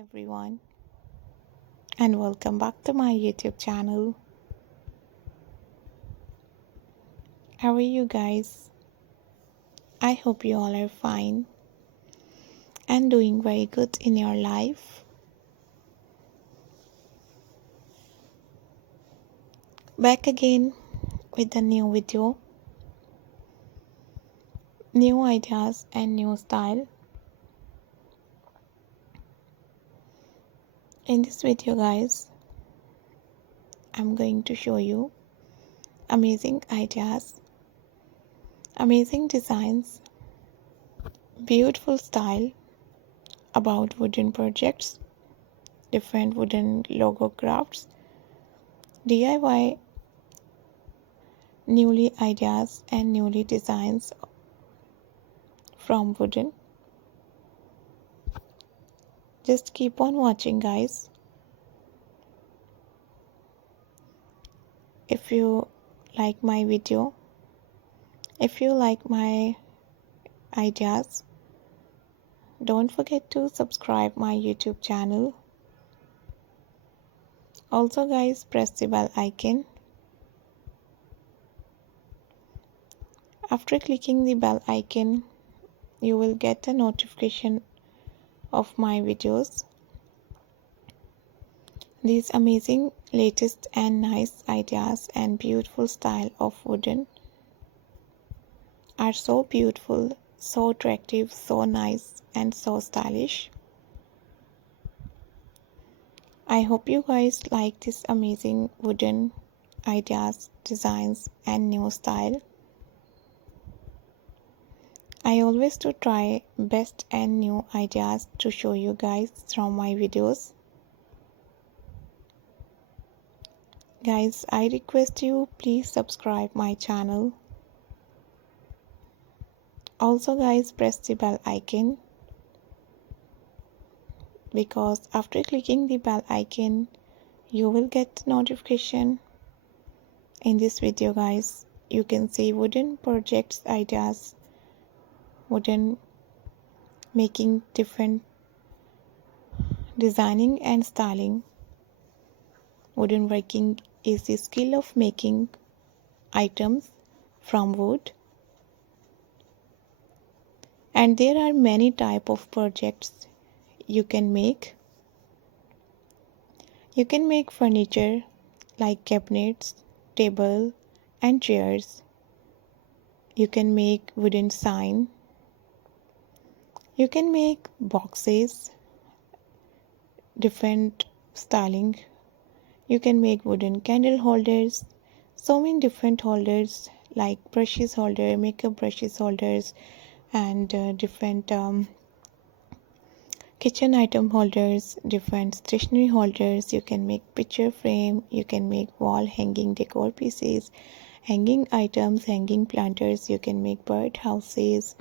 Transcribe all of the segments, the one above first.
everyone, and welcome back to my YouTube channel. How are you guys? I hope you all are fine and doing very good in your life. Back again with a new video, new ideas and new style. In this video guys, I'm going to show you amazing ideas, amazing designs, beautiful style about wooden projects, different wooden logo crafts, DIY newly ideas and newly designs from wooden. Just keep on watching guys. If you like my video, if you like my ideas, don't forget to subscribe my YouTube channel. Also guys, press the bell icon. After clicking the bell icon, you will get a notification of my videos. These amazing latest and nice ideas and beautiful style of wooden are so beautiful, so attractive, so nice and so stylish. I hope you guys like this amazing wooden ideas, designs and new style. I always do try best and new ideas to show you guys from my videos. Guys, I request you please subscribe my channel. Also guys, press the bell icon, because after clicking the bell icon you will get notification. In this video guys, you can see wooden projects ideas, wooden making different designing and styling. Wooden working is the skill of making items from wood, and there are many type of projects you can make. You can make furniture like cabinets, table and chairs. You can make wooden sign. You can make boxes, different styling. You can make wooden candle holders, so many different holders like brushes holder, makeup brushes holders, and different kitchen item holders, different stationery holders. You can make picture frame, you can make wall hanging decor pieces, hanging items, hanging planters. You can make bird houses.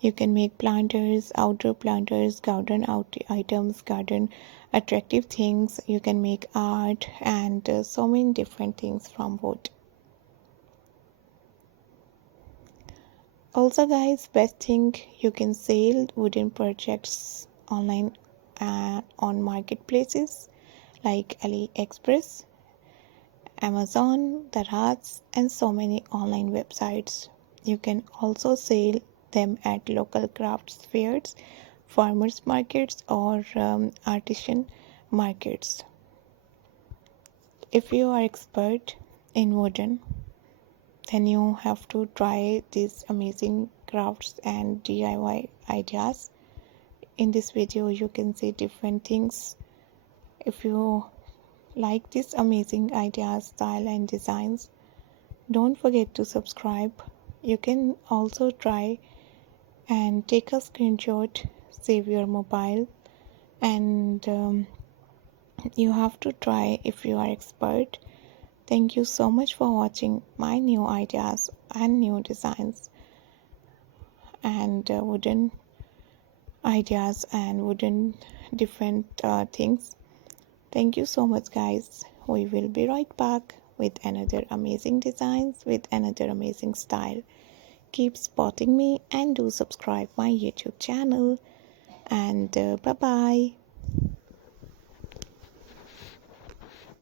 You can make planters, outdoor planters, garden out items, garden attractive things. You can make art and so many different things from wood. Also guys, best thing, you can sell wooden projects online on marketplaces like AliExpress, Amazon, Daraz and so many online websites. You can also sell them at local crafts fairs, farmers markets or artisan markets. If you are expert in wooden, then you have to try these amazing crafts and DIY ideas. In this video you can see different things. If you like these amazing ideas, style and designs, don't forget to subscribe. You can also try and take a screenshot, save your mobile, and you have to try if you are expert. Thank you so much for watching my new ideas and new designs and wooden ideas and wooden different things. Thank you so much guys. We will be right back with another amazing designs, with another amazing style. Keep spotting me and do subscribe my YouTube channel, and bye bye.